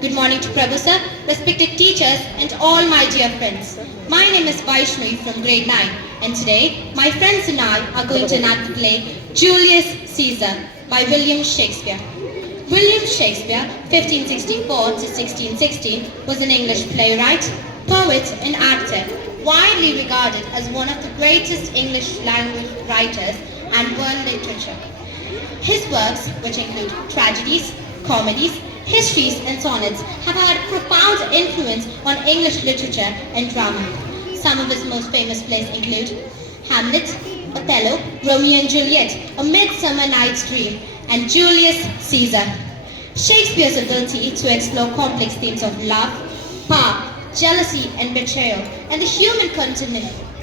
Good morning to Prabhu sir, respected teachers and all my dear friends. My name is Vaishnavi from grade 9 and today my friends and I are going to enact the play Julius Caesar by William Shakespeare. William Shakespeare, 1564 to 1616, was an English playwright, poet and actor, widely regarded as one of the greatest English language writers and world literature. His works, which include tragedies, comedies, histories and sonnets, have had a profound influence on English literature and drama. Some of his most famous plays include Hamlet, Othello, Romeo and Juliet, A Midsummer Night's Dream, and Julius Caesar. Shakespeare's ability to explore complex themes of love, power, jealousy and betrayal, and the human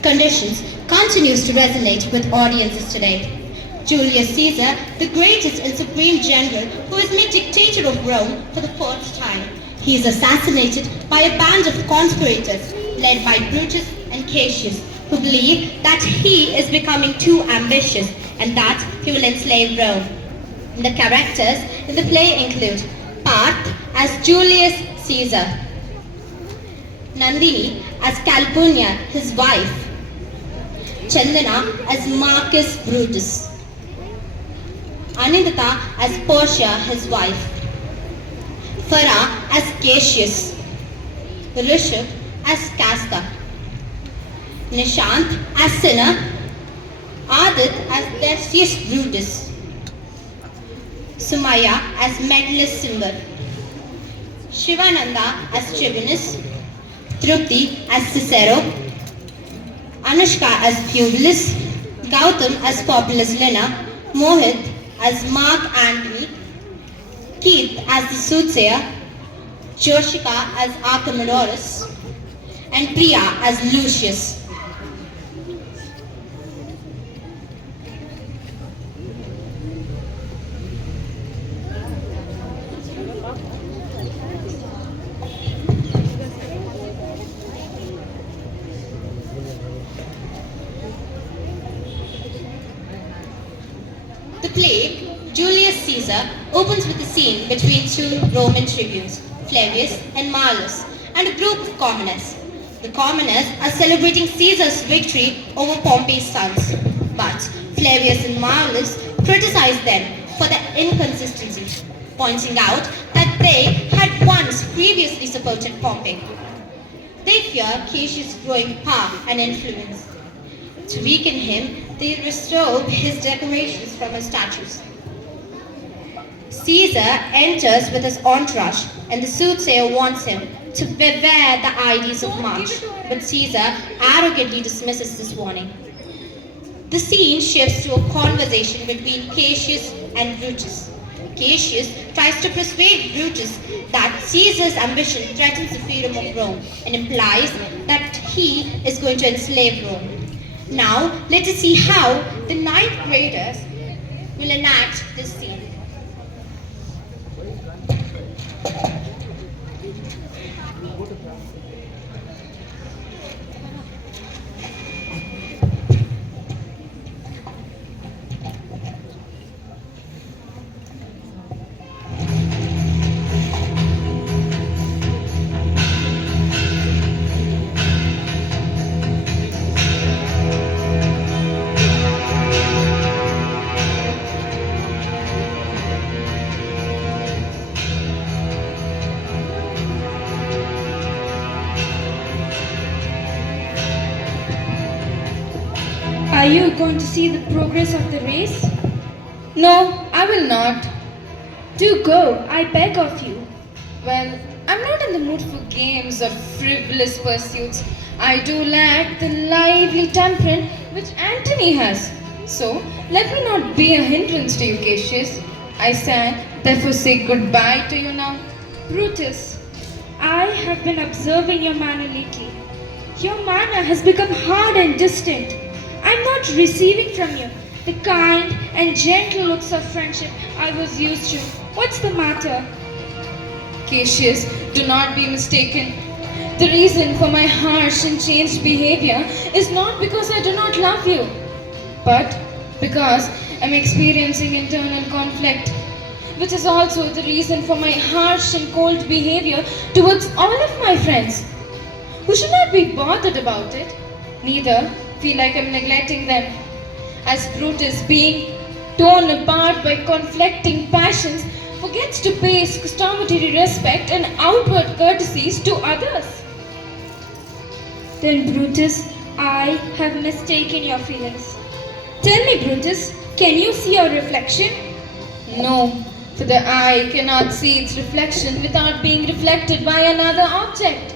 conditions continues to resonate with audiences today. Julius Caesar, the greatest and supreme general who is made dictator of Rome for the fourth time. He is assassinated by a band of conspirators led by Brutus and Cassius, who believe that he is becoming too ambitious and that he will enslave Rome. The characters in the play include Parth as Julius Caesar, Nandini as Calpurnia, his wife, Chandana as Marcus Brutus, Anindita as Portia, his wife, Farah as Cassius, Rishabh as Casca, Nishant as Cinna, Adit as Decius Brutus, Sumaya as Medalus Simber, Shivananda as Tribunus, Trupti as Cicero, Anushka as Publius, Gautam as Populus Lena, Mohit as Mark Antony, Keith as the soothsayer, Joshika as Archimedorus, and Priya as Lucius. The play, Julius Caesar, opens with a scene between two Roman tribunes, Flavius and Marcus, and a group of commoners. The commoners are celebrating Caesar's victory over Pompey's sons, but Flavius and Marcus criticize them for their inconsistency, pointing out that they had once previously supported Pompey. They fear Cassius' growing power and influence. To weaken him, they restore his decorations from his statues. Caesar enters with his entourage, and the soothsayer warns him to beware the ides of March, but Caesar arrogantly dismisses this warning. The scene shifts to a conversation between Cassius and Brutus. Cassius tries to persuade Brutus that Caesar's ambition threatens the freedom of Rome and implies that he is going to enslave Rome. Now, let us see how the ninth graders will enact this scene. Are you going to see the progress of the race? No, I will not. Do go, I beg of you. Well, I'm not in the mood for games or frivolous pursuits. I do lack the lively temperament which Antony has. So, let me not be a hindrance to you, Cassius. I therefore say goodbye to you now. Brutus, I have been observing your manner lately. Your manner has become hard and distant. I'm not receiving from you the kind and gentle looks of friendship I was used to. What's the matter? Cassius, do not be mistaken. The reason for my harsh and changed behavior is not because I do not love you, but because I'm experiencing internal conflict. which is also the reason for my harsh and cold behavior towards all of my friends, who should not be bothered about it, neither feel like I'm neglecting them. As Brutus, being torn apart by conflicting passions, forgets to pay his customary respect and outward courtesies to others. Then, Brutus, I have mistaken your feelings. Tell me, Brutus, can you see your reflection? No, for the eye cannot see its reflection without being reflected by another object.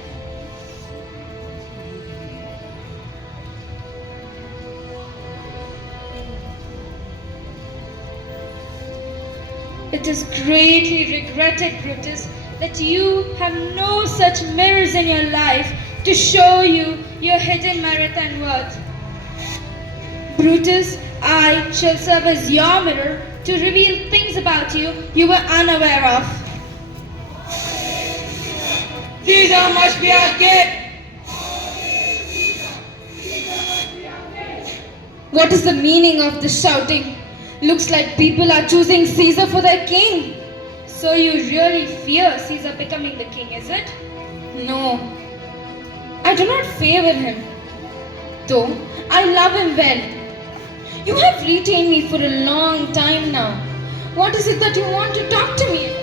It is greatly regretted, Brutus, that you have no such mirrors in your life to show you your hidden merit and worth. Brutus, I shall serve as your mirror to reveal things about you you were unaware of. Caesar must be our king! What is the meaning of this shouting? Looks like people are choosing Caesar for their king. So you really fear Caesar becoming the king, is it? No, I do not favor him, though I love him well. You have retained me for a long time now. What is it that you want to talk to me about?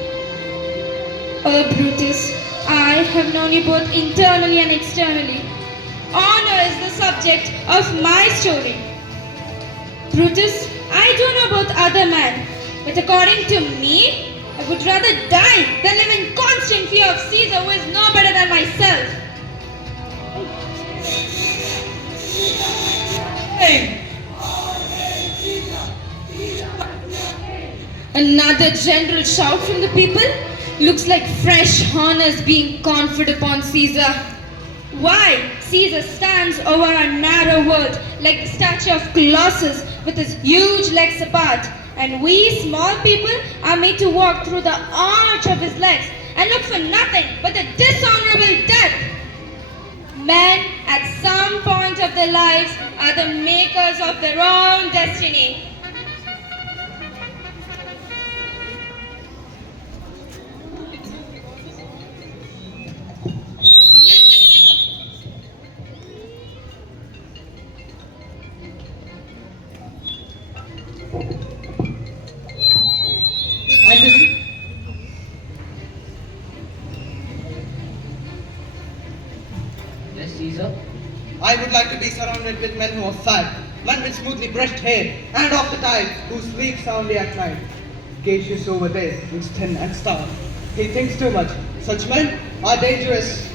Oh, Brutus, I have known you both internally and externally. Honor is the subject of my story. Brutus, I don't know about other men, but according to me, I would rather die than live in constant fear of Caesar, who is no better than myself. Hey! Another general shout from the people. Looks like fresh honors being conferred upon Caesar. Why? Caesar stands over a narrow world like the statue of Colossus with his huge legs apart. And we small people are made to walk through the arch of his legs and look for nothing but a dishonorable death. Men at some point of their lives are the makers of their own destiny. Anthony? Yes, Caesar. I would like to be surrounded with men who are fat, men with smoothly brushed hair, and of the type who sleep soundly at night. Cassius over there is thin and starved. He thinks too much. Such men are dangerous.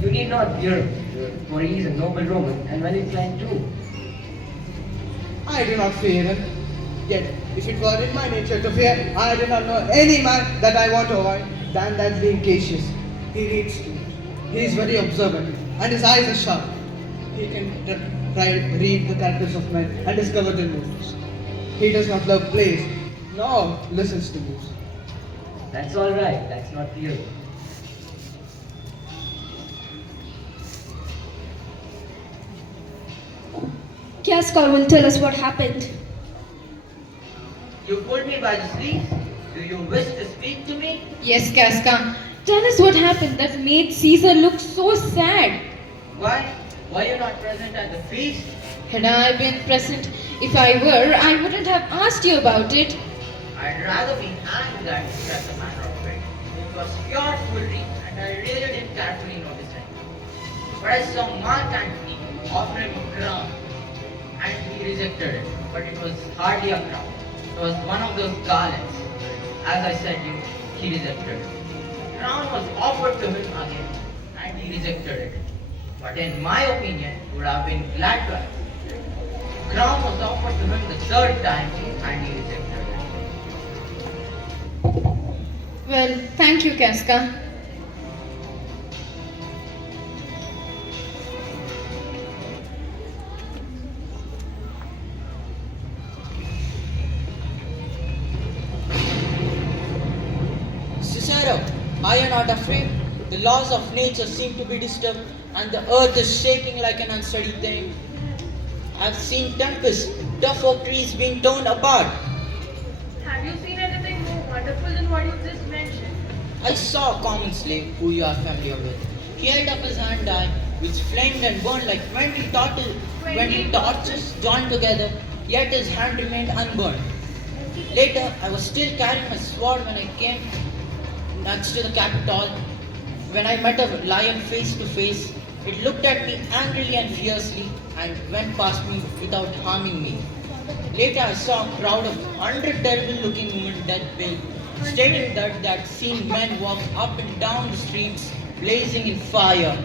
You need not fear him, for he is a noble Roman and well inclined too. I do not fear him. Yet, if it were in my nature to fear, I do not know any man that I want to avoid than that being Cassius. He reads too much. He is very observant, and his eyes are sharp. He can read the characters of men and discover their motives. He does not love plays, nor listens to music. That's all right. That's not fear. Casca will tell us what happened. You pulled me by the sleeve. Do you wish to speak to me? Yes, Casca. Tell us what happened that made Caesar look so sad. Why? Were you not present at the feast? Had I been present, if I were, I wouldn't have asked you about it. I'd rather be hanged than to press the manner of it. It was pure foolery, and I really didn't carefully notice it. But I saw Mark Antony offer him a crown, and he rejected it. But it was hardly a crown. It was one of those garlands. As I said, he rejected it. The crown was offered to him again, and he rejected it. But in my opinion, he would have been glad to have it. The crown was offered to him the third time, and he rejected it. Well, thank you, Casca. Cicero, are you not afraid? The laws of nature seem to be disturbed and the earth is shaking like an unsteady thing. I've seen tempests, tough oak trees being torn apart. Have you seen anything more wonderful than what you just mentioned? I saw a common slave who you are familiar with. He held up his hand eye, which flamed and burned like 20 torches joined together, yet his hand remained unburned. Later, I was still carrying my sword when I came next to the Capitol. When I met a lion face to face, it looked at me angrily and fiercely and went past me without harming me. Later, I saw a crowd of 100 terrible-looking women, death pale, stating that they had seen men walk up and down the streets, blazing in fire.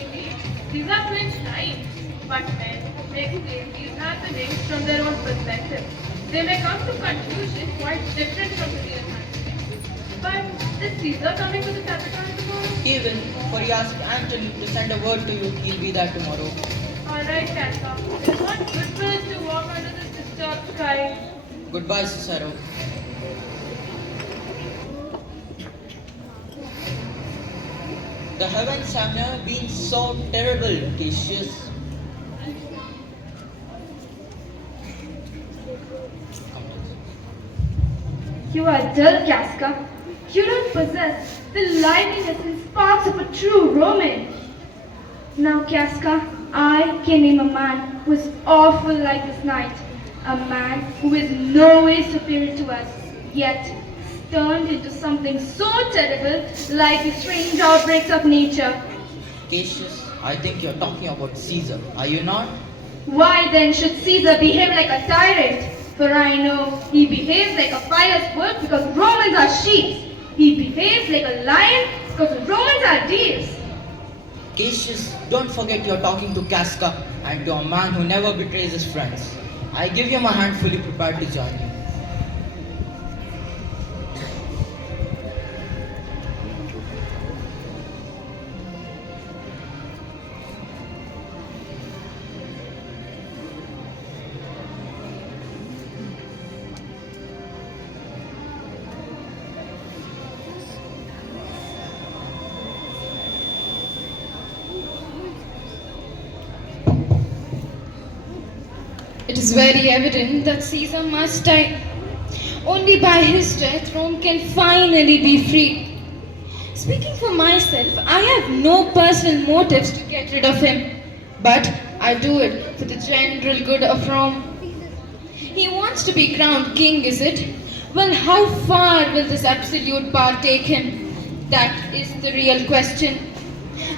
Indeed, these are twin times, but men may explain these happenings from their own perspective. They may come to conclusions quite different from the real happenings. But is Caesar coming to the Capitol tomorrow? He will, for he asked Antony to send a word to you. He'll be there tomorrow. Alright, Casca. It is not good for us to walk under this disturbed sky. Goodbye, Cicero. The heavens have never been so terrible, Cassius. You are dull, Casca. You don't possess the liveliness and sparks of a true Roman. Now, Casca, I can name a man who is awful like this knight. A man who is no way superior to us, yet turned into something so terrible like the strange outbreaks of nature. Cassius, I think you're talking about Caesar, are you not? Why then should Caesar behave like a tyrant? For I know he behaves like a pious wolf because Romans are sheep. He behaves like a lion because Romans are deers. Cassius, don't forget you're talking to Casca and to a man who never betrays his friends. I give you my hand fully prepared to join you. It is very evident that Caesar must die. Only by his death Rome can finally be free. Speaking for myself, I have no personal motives to get rid of him, but I do it for the general good of Rome. He wants to be crowned king, is it? Well, how far will this absolute power take him? That is the real question.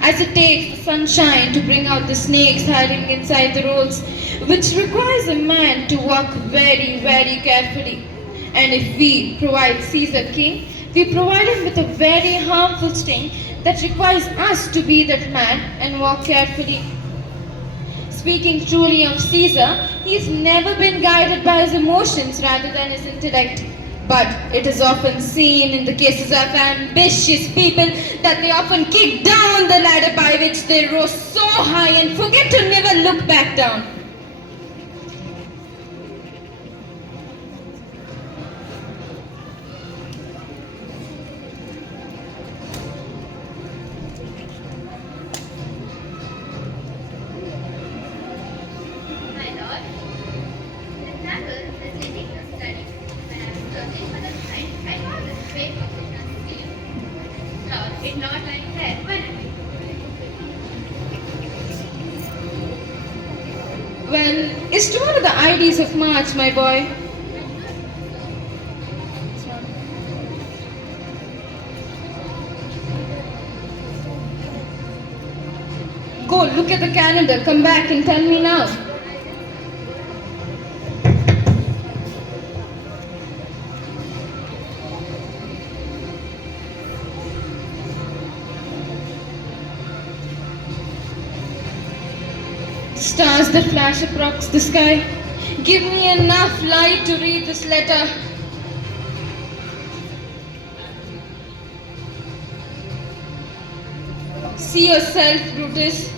As it takes the sunshine to bring out the snakes hiding inside the rolls, which requires a man to walk very, very carefully. And if we provide Caesar king, we provide him with a very harmful sting that requires us to be that man and walk carefully. Speaking truly of Caesar, he's never been guided by his emotions rather than his intellect. But it is often seen in the cases of ambitious people that they often kick down the ladder by which they rose so high and forget to never look back down. My lord, the travel facilitating your study. When I was searching for the sign, I found this great professional field. Lord, it's not like that, will it? Well, is tomorrow the Ides of March, my boy? Go, look at the calendar, come back and tell me now. Stars that flash across the sky, give me enough light to read this letter. See yourself, Brutus.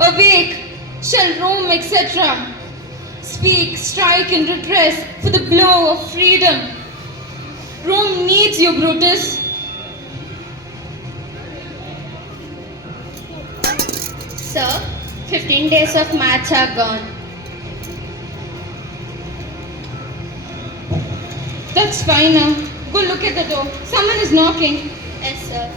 Awake, shall Rome, etc. Speak, strike, and repress for the blow of freedom. Rome needs you, Brutus. Sir, 15 days of March are gone. That it's fine now. Go look at the door. Someone is knocking. Yes, sir.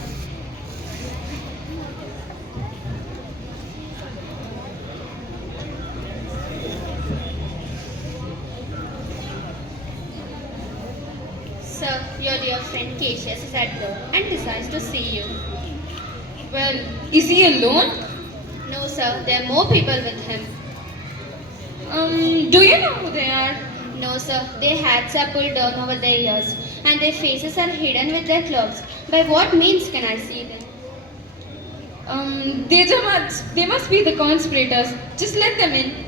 Sir, your dear friend Cassius is at door and desires to see you. Well, is he alone? No, sir, there are more people with him. Do you know who they are? No, sir, their hats are pulled down over their ears and their faces are hidden with their cloaks. By what means can I see them? They must be the conspirators. Just let them in.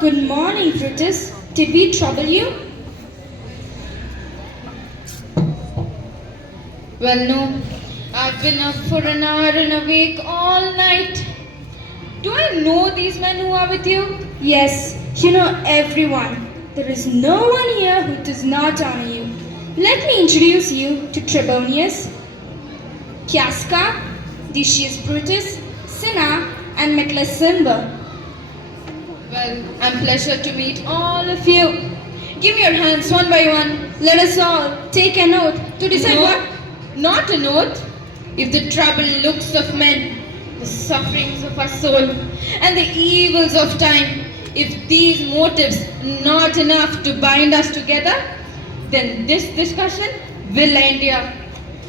Good morning, Brutus. Did we trouble you? Well, no. I've been up for an hour and awake all night. Do I know these men who are with you? Yes, you know everyone. There is no one here who does not honor you. Let me introduce you to Trebonius, Casca, Decius Brutus, Cinna, and Metlasimba. Well, I'm pleasure to meet all of you. Give me your hands one by one. Let us all take an oath to decide No, what. not an oath. If the troubled looks of men, the sufferings of our soul, and the evils of time, if these motives not enough to bind us together, then this discussion will end here.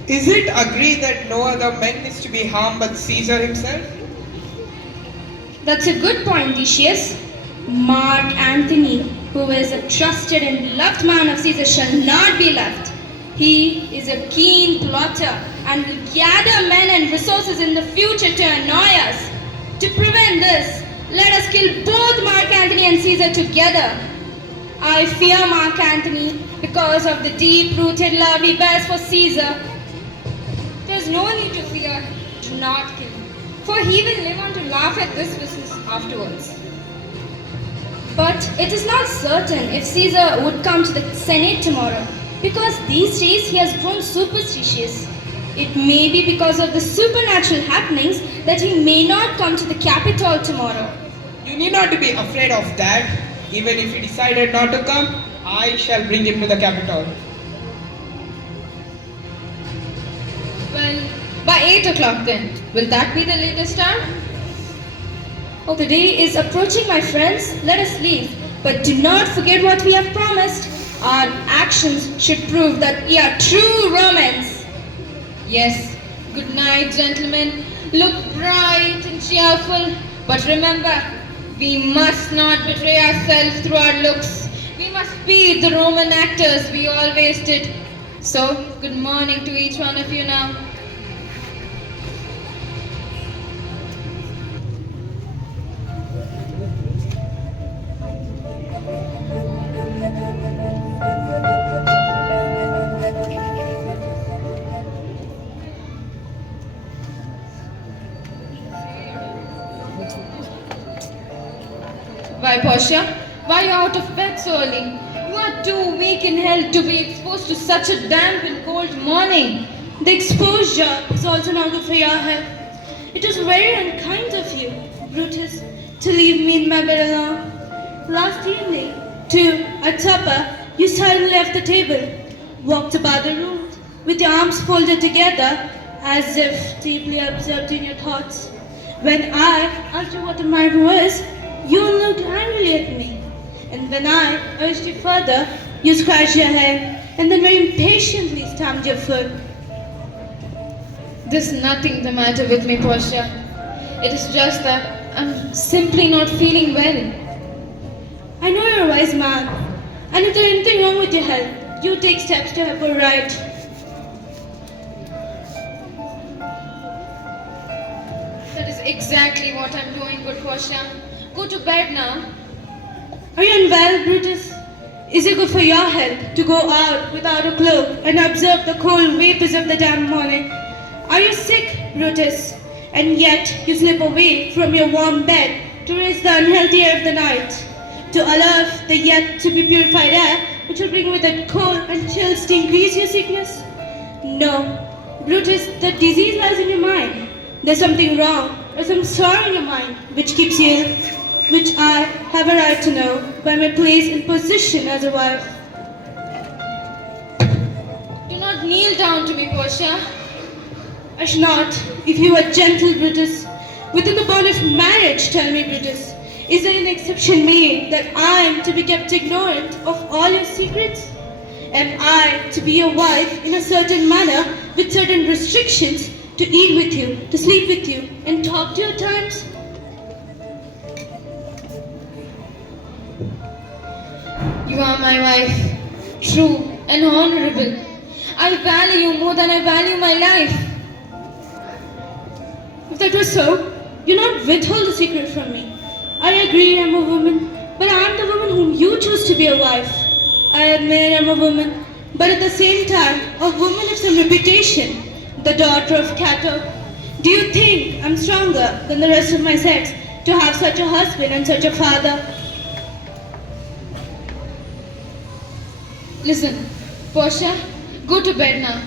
Is it agreed that no other man is to be harmed but Caesar himself? That's a good point, Decius. Mark Antony, who is a trusted and beloved man of Caesar, shall not be left. He is a keen plotter and will gather men and resources in the future to annoy us. To prevent this, let us kill both Mark Antony and Caesar together. I fear Mark Antony because of the deep-rooted love he bears for Caesar. There's no need to fear. Do not kill him, for he will live on to laugh at this business afterwards. But it is not certain if Caesar would come to the Senate tomorrow, because these days he has grown superstitious. It may be because of the supernatural happenings that he may not come to the Capitol tomorrow. You need not to be afraid of that. Even if he decided not to come, I shall bring him to the capital. Well, by 8 o'clock then. Will that be the latest hour? Oh, the day is approaching, my friends. Let us leave. But do not forget what we have promised. Our actions should prove that we are true Romans. Yes. Good night, gentlemen. Look bright and cheerful. But remember, we must not betray ourselves through our looks. We must be the Roman actors we always did. So, good morning to each one of you now. Why, Portia? Why are you out of bed so early? You are too weak in health to be exposed to such a damp and cold morning. The exposure is also not good for your health. It was very unkind of you, Brutus, to leave me in my bed alone. Last evening, too, at supper, you suddenly left the table, walked about the room with your arms folded together as if deeply absorbed in your thoughts. When I asked you what the matter was, you looked angrily at me. And when I urged you further, you scratched your head and then very impatiently stamped your foot. There's nothing the matter with me, Portia. It is just that I'm simply not feeling well. I know you're a wise man, and if there's anything wrong with your health, you take steps to help her right. That is exactly what I'm doing, good Portia. Go to bed now. Are you unwell, Brutus? Is it good for your health to go out without a cloak and observe the cold vapors of the damp morning? Are you sick, Brutus? And yet you slip away from your warm bed to raise the unhealthy air of the night, to allow the yet to be purified air which will bring with it cold and chills to increase your sickness? No. Brutus, the disease lies in your mind. There's something wrong or some sorrow in your mind which keeps you ill, which I have a right to know by my place and position as a wife. Do not kneel down to me, Portia. I should not, if you are gentle, Brutus. Within the bond of marriage, tell me, Brutus, is there an exception made that I am to be kept ignorant of all your secrets? Am I to be your wife in a certain manner with certain restrictions, to eat with you, to sleep with you, and talk to you at times? You are my wife, true and honorable. I value you more than I value my life. If that was so, you not withhold the secret from me. I agree I'm a woman, but I am the woman whom you choose to be a wife. I admit I'm a woman, but at the same time, a woman of some reputation, the daughter of Cato. Do you think I'm stronger than the rest of my sex to have such a husband and such a father? Listen, Portia, go to bed now.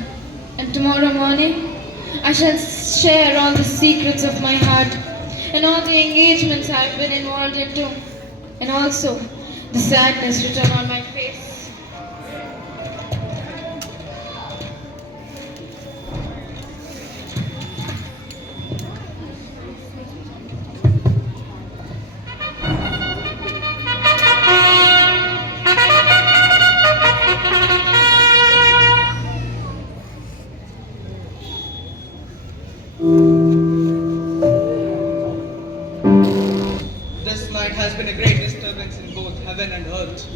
And tomorrow morning, I shall share all the secrets of my heart and all the engagements I've been involved into, and also the sadness written on my face. This night has been a great disturbance in both heaven and earth.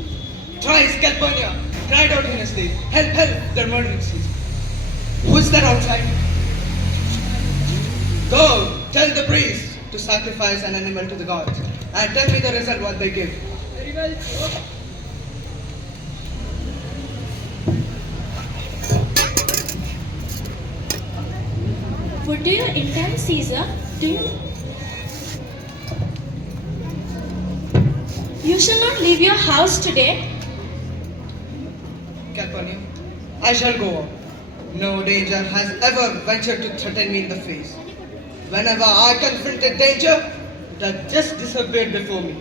Thrice Calpurnia cried out in his sleep, "Help, help, they're murdering Caesar." Who's that outside? Go, tell the priest to sacrifice an animal to the gods, and tell me the result what they give. Very well. What do you intend, Caesar? Do you? You shall not leave your house today. Calpurnia, I shall go on. No danger has ever ventured to threaten me in the face. Whenever I confronted danger, it had just disappeared before me.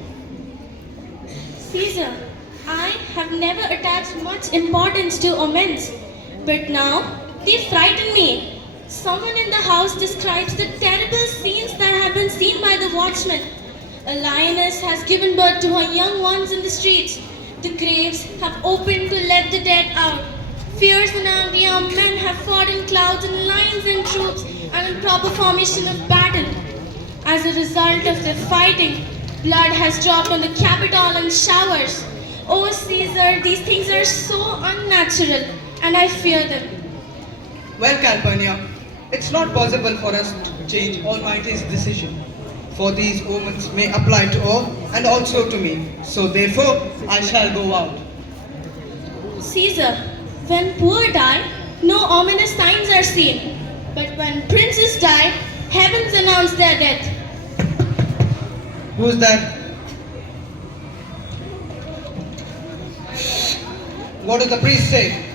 Caesar, I have never attached much importance to omens, but now they frighten me. Someone in the house describes the terrible scenes that have been seen by the watchmen. A lioness has given birth to her young ones in the streets. The graves have opened to let the dead out. Fierce and angry young men have fought in clouds and lines and troops and in proper formation of battle. As a result of their fighting, blood has dropped on the Capitol in showers. Oh Caesar, these things are so unnatural, and I fear them. Well, Calpurnia, it's not possible for us to change Almighty's decision. For these omens may apply to all and also to me. So therefore, I shall go out. Caesar, when poor die, no ominous signs are seen. But when princes die, heavens announce their death. Who's that? What does the priest say?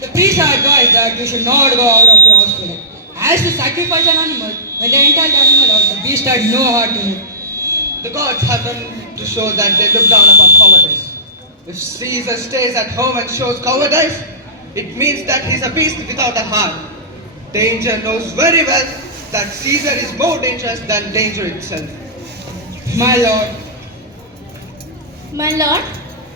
The priests are advised that you should not go out of your house today. As to sacrifice an animal, when they enter the animal out, the beast had no heart in it. The gods have done to show that they look down upon cowardice. If Caesar stays at home and shows cowardice, it means that he's a beast without a heart. Danger knows very well that Caesar is more dangerous than danger itself. My lord, My lord,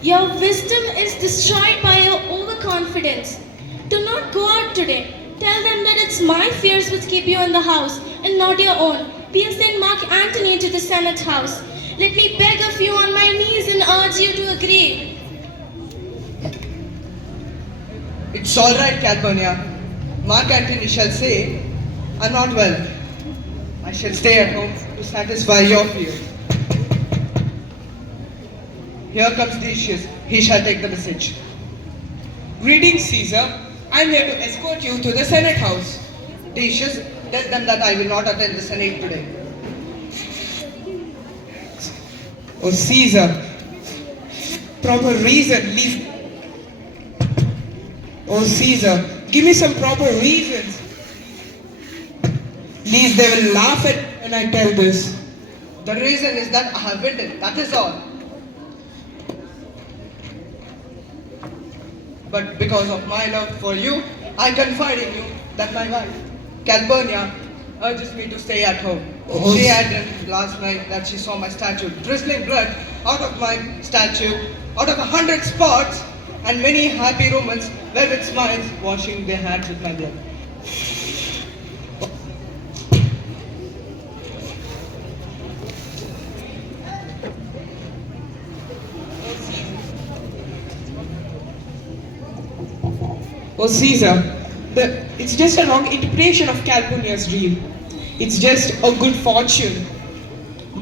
your wisdom is destroyed by your overconfidence. Do not go out today. Tell them that it's my fears which keep you in the house and not your own. We have sent Mark Antony to the Senate house. Let me beg of you on my knees and urge you to agree. It's all right, Calpurnia. Mark Antony shall say, I'm not well. I shall stay at home to satisfy your fears. Here comes Decius. He shall take the message. greetings, Caesar. I am here to escort you to the Senate house. Decius, tell them that I will not attend the Senate today. Oh, Caesar, proper reason leave. Oh Caesar, give me some proper reasons. Least they will laugh at when I tell this. The reason is that I have written, that is all. But because of my love for you, I confide in you that my wife, Calpurnia, urges me to stay at home. Oh. She had dreamt last night that she saw my statue drizzling blood out of my statue, out of 100 spots, and many happy Romans were with smiles washing their hands with my blood. Oh Caesar, it's just a wrong interpretation of Calpurnia's dream. It's just a good fortune.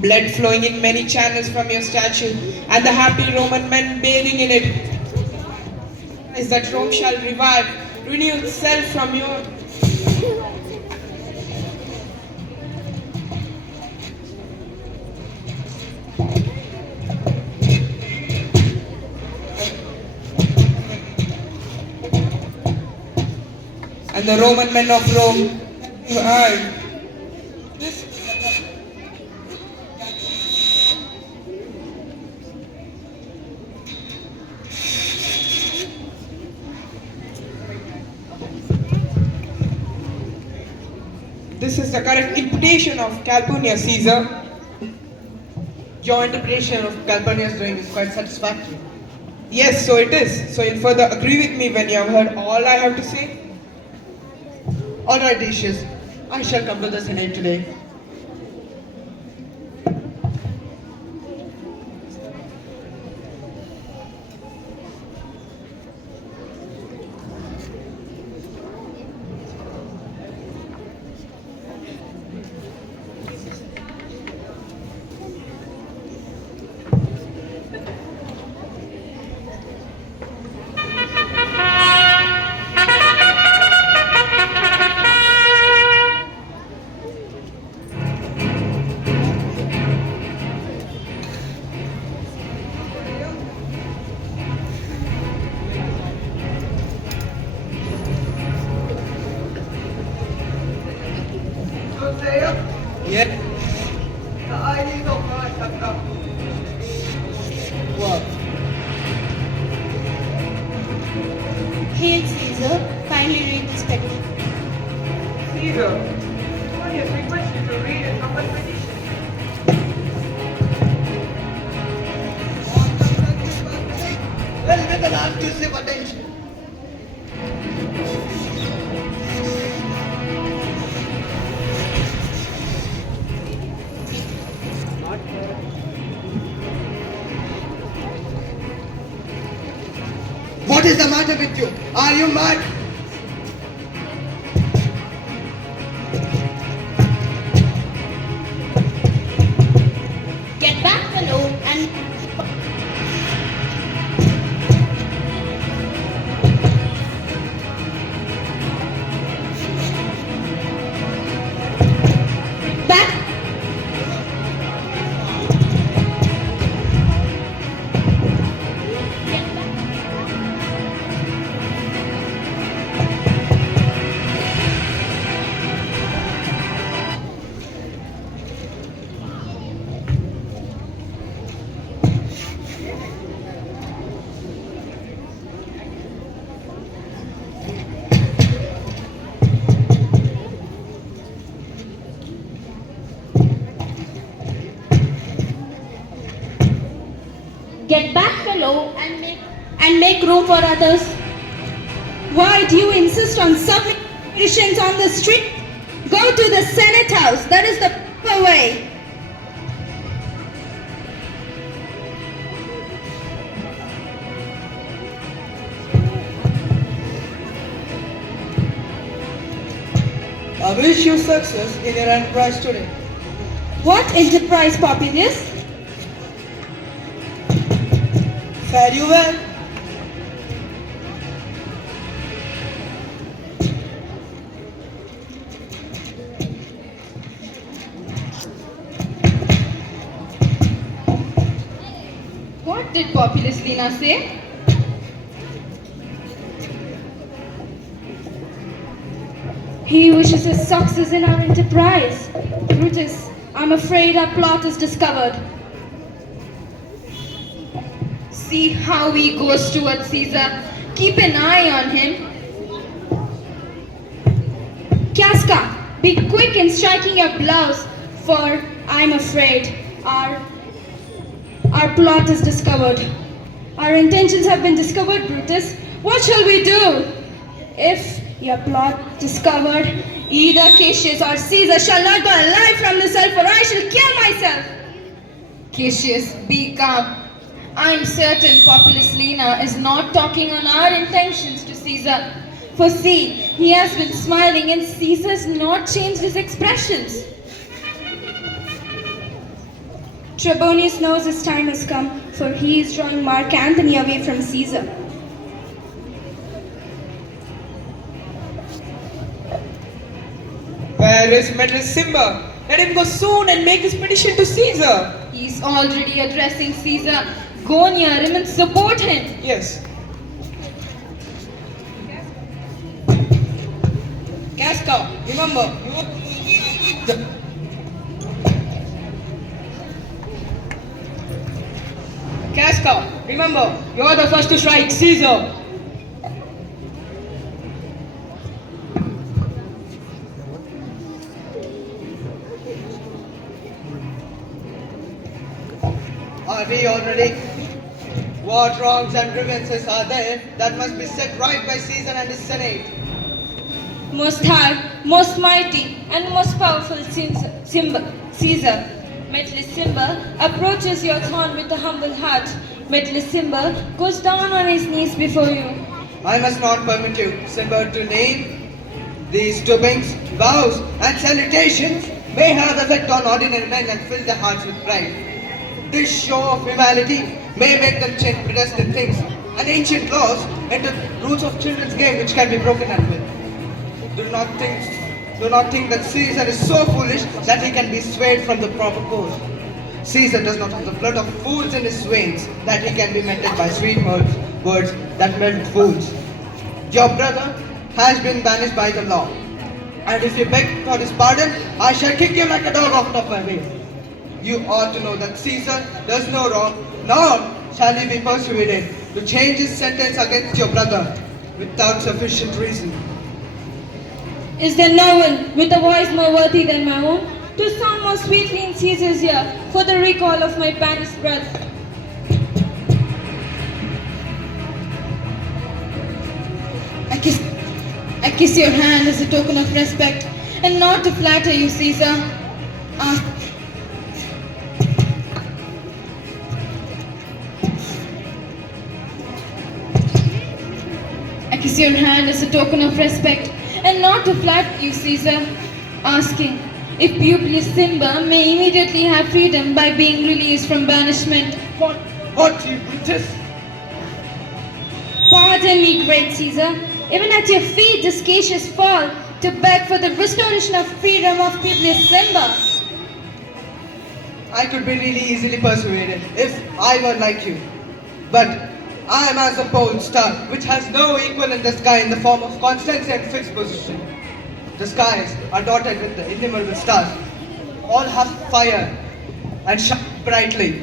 Blood flowing in many channels from your statue, and the happy Roman men bathing in it. Is that Rome shall revive, renew itself from your. And the Roman men of Rome revive. This This is the correct interpretation of Calpurnia, Caesar. Your interpretation of Calpurnia's dream is quite satisfactory. Yes, so it is. So you'll further agree with me when you have heard all I have to say? Alright, Decius, I shall come to the Senate today. Yes. Wow. Hail Caesar, kindly read this petition. Caesar, Julius requests you to read a humble petition. Well, with the last to receive attention. What is the matter with you? Are you mad? Get back, fellow, and back. Get back, fellow, and make room for others. Why do you insist on submitting petitions on the street? Go to the Senate House. That is the proper way. I wish you success in your enterprise today. What enterprise, Populus? Fare you well. What did Populus Lena say? He wishes us success in our enterprise. Brutus, I'm afraid our plot is discovered. See how he goes towards Caesar. Keep an eye on him. Casca, be quick in striking your blows, for I'm afraid our plot is discovered. Our intentions have been discovered, Brutus. What shall we do? If your plot discovered, either Cassius or Caesar shall not go alive from the cell, for I shall kill myself. Cassius, be calm. I'm certain Populus Lena is not talking on our intentions to Caesar. For see, he has been smiling and Caesar's not changed his expressions. Trebonius knows his time has come, for he is drawing Mark Antony away from Caesar. Where is Melissimba? Let him go soon and make his petition to Caesar. He's already addressing Caesar. Go near him and support him. Yes. Casca, remember, Casca, remember, you are the first to strike Caesar. Are we all ready? What wrongs and grievances are there that must be set right by Caesar and his Senate? Most high, most mighty, and most powerful Caesar, Metlessymba approaches your throne with a humble heart. Metlessymba goes down on his knees before you. I must not permit you, Simba, to name these stoopings, bows, and salutations may have effect on ordinary men and fill their hearts with pride. This show of humility may make them change predestined things and ancient laws into rules of children's game which can be broken at will. Do not think that Caesar is so foolish that he can be swayed from the proper course. Caesar does not have the blood of fools in his veins that he can be melted by sweet words that melt fools. Your brother has been banished by the law, and if you beg for his pardon, I shall kick you like a dog out of my way. You ought to know that Caesar does no wrong, nor shall he be persuaded to change his sentence against your brother without sufficient reason. Is there no one with a voice more worthy than my own to sound more sweetly in Caesar's ear for the recall of my banished brother? I kiss your hand as a token of respect, and not to flatter you, Caesar. I kiss your hand as a token of respect, and not to flatter you, Caesar, asking if Publius Simba may immediately have freedom by being released from banishment. What, you Brutus? Pardon me, great Caesar. Even at your feet does Cassius fall to beg for the restoration of freedom of Publius Simba. I could be really easily persuaded if I were like you. But I am as a pole star, which has no equal in the sky in the form of constancy and fixed position. The skies are dotted with the innumerable stars. All have fire and shine brightly.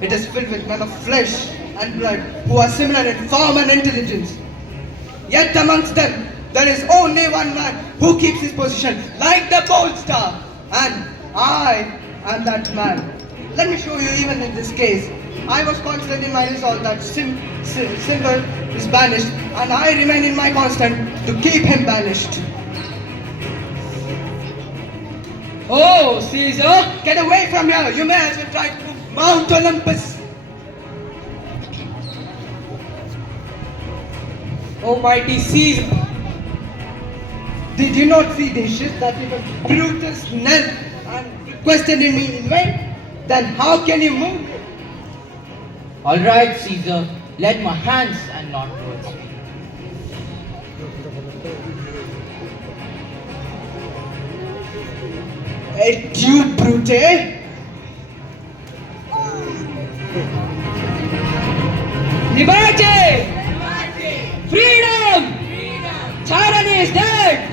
It is filled with men of flesh and blood who are similar in form and intelligence. Yet amongst them, there is only one man who keeps his position like the pole star. And I am that man. Let me show you even in this case. I was constant in my resolve that Simba is banished, and I remain in my constant to keep him banished. Oh, Caesar! Get away from here! You may as well try to Mount Olympus! Almighty Caesar! Did you not see the shit that even Brutus knelt and requested me in vain? Then how can you move? All right, Caesar, let my hands and not words speak. Et tu, Brute? Liberty! Freedom! Tyranny is dead!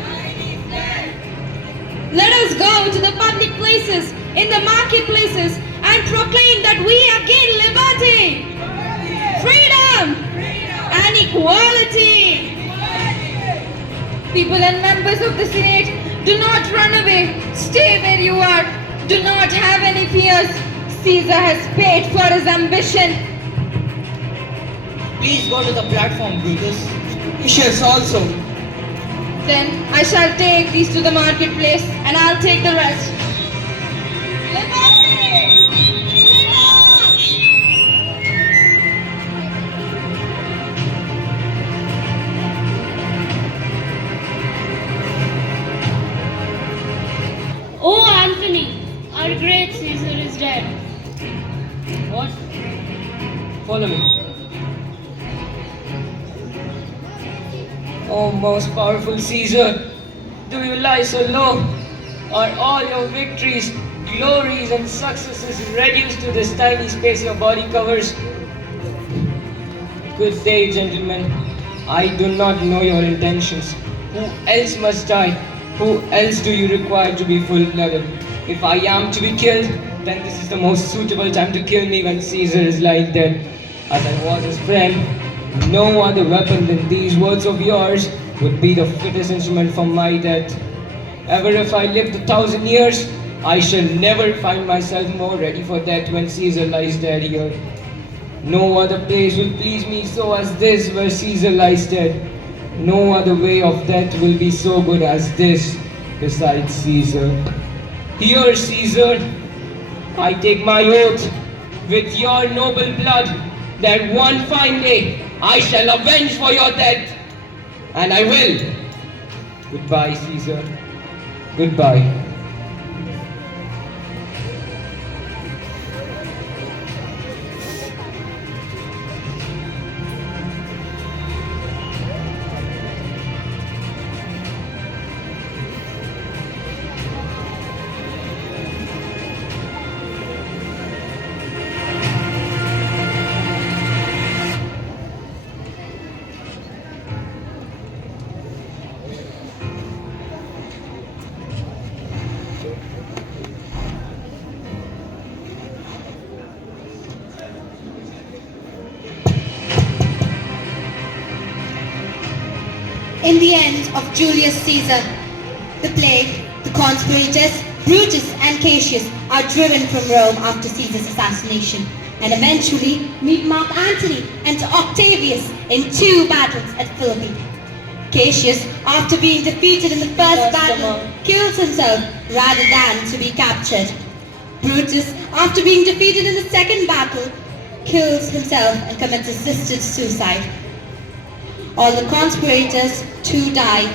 Let us go to the public places, in the marketplaces, and proclaim that we have gained liberty, freedom, and equality. People and members of the Senate, do not run away. Stay where you are. Do not have any fears. Caesar has paid for his ambition. Please go to the platform, Brutus. Lucius also. Then I shall take these to the marketplace. And I'll take the rest. Oh, Anthony, our great Caesar is dead. What? Follow me. Oh, most powerful Caesar, do you lie so low? Are all your victories, glories, and successes reduced to this tiny space your body covers? Good day, gentlemen. I do not know your intentions. Who else must die? Who else do you require to be full-blooded? If I am to be killed, then this is the most suitable time to kill me when Caesar is lying dead. As I was his friend, no other weapon than these words of yours would be the fittest instrument for my death. Ever if I lived 1,000 years, I shall never find myself more ready for death when Caesar lies dead here. No other place will please me so as this where Caesar lies dead. No other way of death will be so good as this besides Caesar. Here, Caesar, I take my oath with your noble blood that one fine day I shall avenge for your death. And I will. Goodbye, Caesar. Goodbye. In the end of Julius Caesar, the plague, the conspirators, Brutus and Cassius are driven from Rome after Caesar's assassination and eventually meet Mark Antony and Octavius in 2 battles at Philippi. Cassius, after being defeated in the first battle, kills himself rather than to be captured. Brutus, after being defeated in the second battle, kills himself and commits assisted suicide. All the conspirators too die.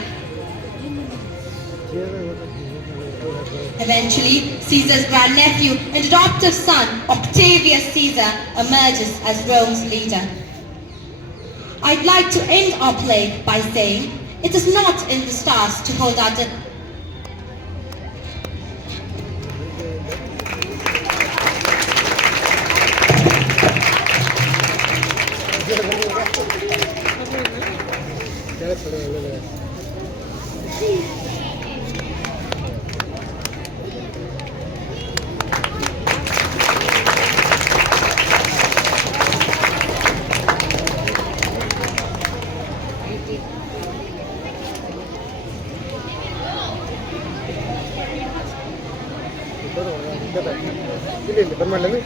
Eventually, Caesar's grandnephew and adoptive son, Octavius Caesar, emerges as Rome's leader. I'd like to end our play by saying, it is not in the stars to hold our ಇಲ್ಲ ಇಲ್ಲ ಬಂದ್ಮೇಲೆ